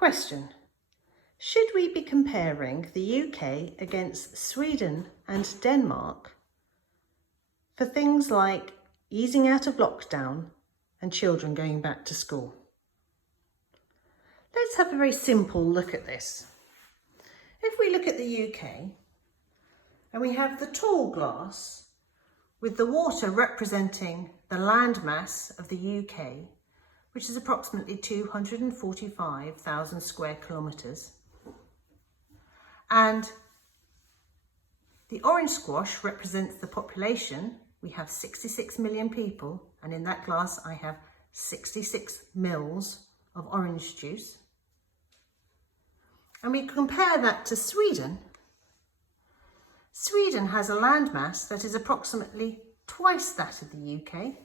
Question. Should we be comparing the UK against Sweden and Denmark for things like easing out of lockdown and children going back to school? Let's have a very simple look at this. If we look at the UK and we have the tall glass with the water representing the landmass of the UK, which is approximately 245,000 square kilometres, and the orange squash represents the population. We have 66 million people, and in that glass I have 66 mils of orange juice. And we compare that to Sweden. Sweden has a landmass that is approximately twice that of the UK,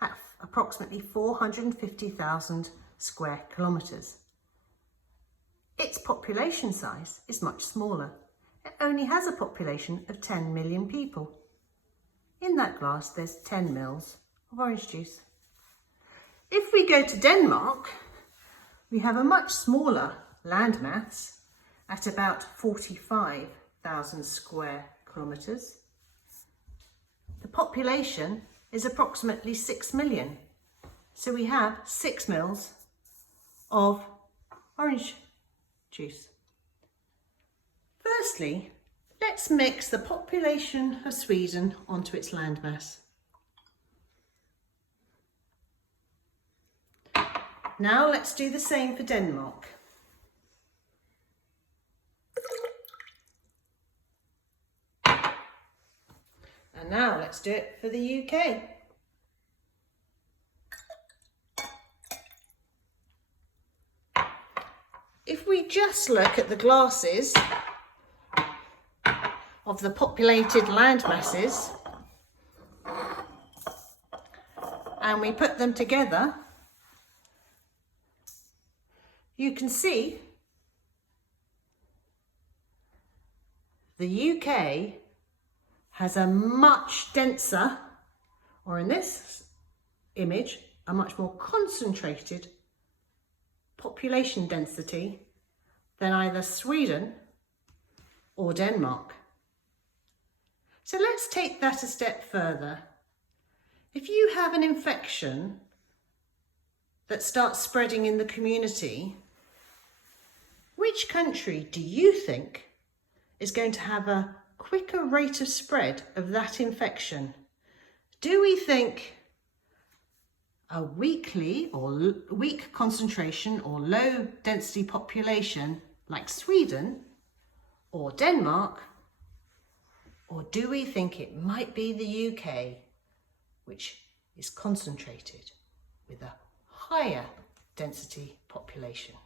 at approximately 450,000 square kilometres. Its population size is much smaller. It only has a population of 10 million people. In that glass there's 10 mils of orange juice. If we go to Denmark, we have a much smaller landmass at about 45,000 square kilometres. The population is approximately 6 million. So we have 6 mils of orange juice. Firstly, let's mix the population of Sweden onto its landmass. Now let's do the same for Denmark. And now let's do it for the UK. If we just look at the glasses of the populated land masses and we put them together, you can see the UK has a much denser, or in this image, a much more concentrated population density than either Sweden or Denmark. So let's take that a step further. If you have an infection that starts spreading in the community, which country do you think is going to have a quicker rate of spread of that infection? Do we think a weakly or weak concentration or low density population like Sweden or Denmark? Or do we think it might be the UK, which is concentrated with a higher density population?